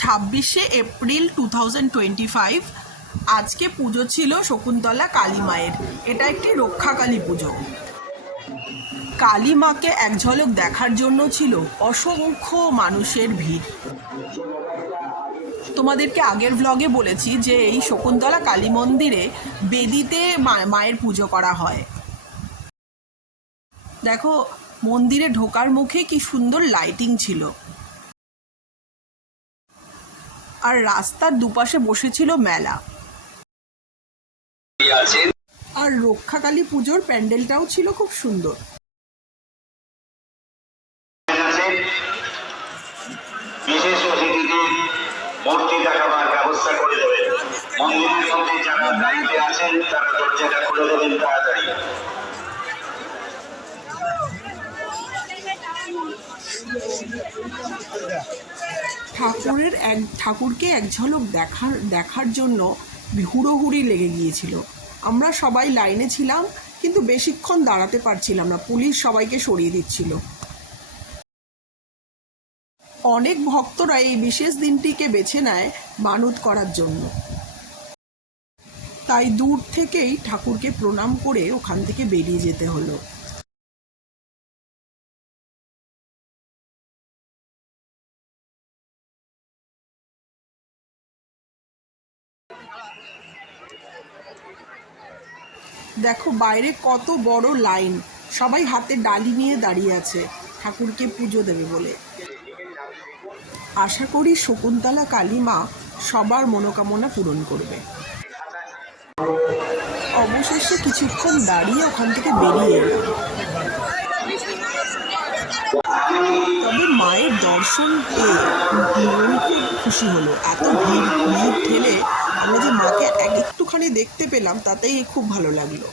26শে April 2025 আজকে পুজো ছিল শকুন্তলা কালী মায়ের। এটা একটি রক্ষাকালী পুজো। কালী মাকে এক ঝলক দেখার জন্য ছিল অসংখ্য মানুষের ভিড়। তোমাদেরকে আগের ব্লগে বলেছি যে এই শকুন্তলা কালী মন্দিরে বেদিতে মায়ের পুজো করা হয়। দেখো মন্দিরে ঢোকার মুখে কি সুন্দর লাইটিং ছিল, আর রাস্তার দুপাশে বসেছিল মেলা। আর রক্ষাকালী পুজোর প্যান্ডেলটাও ছিল খুব সুন্দর। বিশেষ অতিথিদের মূর্তি দেখাবার ব্যবস্থা করে দেবেন। মন্দিরের মধ্যে যারা দায়িত্বে আছেন তারা দরজাটা খুলে দেবেন তাড়াতাড়ি। ঠাকুরকে এক ঝলক দেখার জন্য হুড়োহুড়ি লেগে গিয়েছিল। আমরা সবাই লাইনে ছিলাম, কিন্তু বেশিক্ষণ দাঁড়াতে পারছিলাম না, পুলিশ সবাইকে সরিয়ে দিচ্ছিল। অনেক ভক্তরা এই বিশেষ দিনটিকে বেছে নেয় মানত করার জন্য, তাই দূর থেকেই ঠাকুরকে প্রণাম করে ওখান থেকে বেরিয়ে যেতে হলো। দেখো বাইরে কত বড় লাইন, সবাই হাতে ডালি নিয়ে দাঁড়িয়ে আছে ঠাকুরকে পুজো দেবে বলে। আশা করি শকুন্তলা কালী মা সবার মনোকামনা পূরণ করবে। অবশেষে কিছুক্ষণ দাঁড়িয়ে ওখান থেকে বেরিয়ে এলাম। তবে মায়ের দর্শন পেয়ে মন খুব খুশি হলো। এত ভিড় ঠেলে আমরা যে মাকে একটুখানি দেখতে পেলাম, তাতেই খুব ভালো লাগলো।